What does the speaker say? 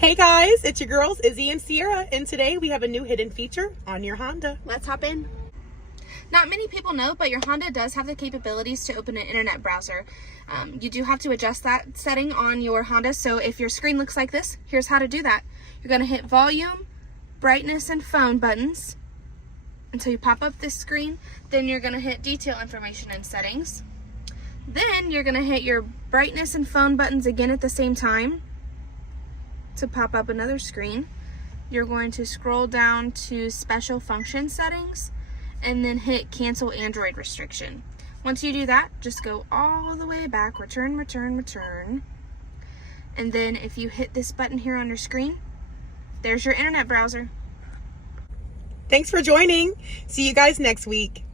Hey guys, it's your girls Izzy and Sierra, and today we have a new hidden feature on your Honda. Let's hop in. Not many people know, but your Honda does have the capabilities to open an internet browser. You do have to adjust that setting on your Honda, so if your screen looks like this, here's how to do that. You're going to hit volume, brightness, and phone buttons until you pop up this screen. Then you're going to hit detail information and settings. Then you're going to hit your brightness and phone buttons again at the same time to pop up another screen. You're going to scroll down to special function settings and then hit cancel Android restriction. Once you do that, just go all the way back, return, and then if you hit this button here on your screen, there's your internet browser. Thanks for joining. See you guys next week.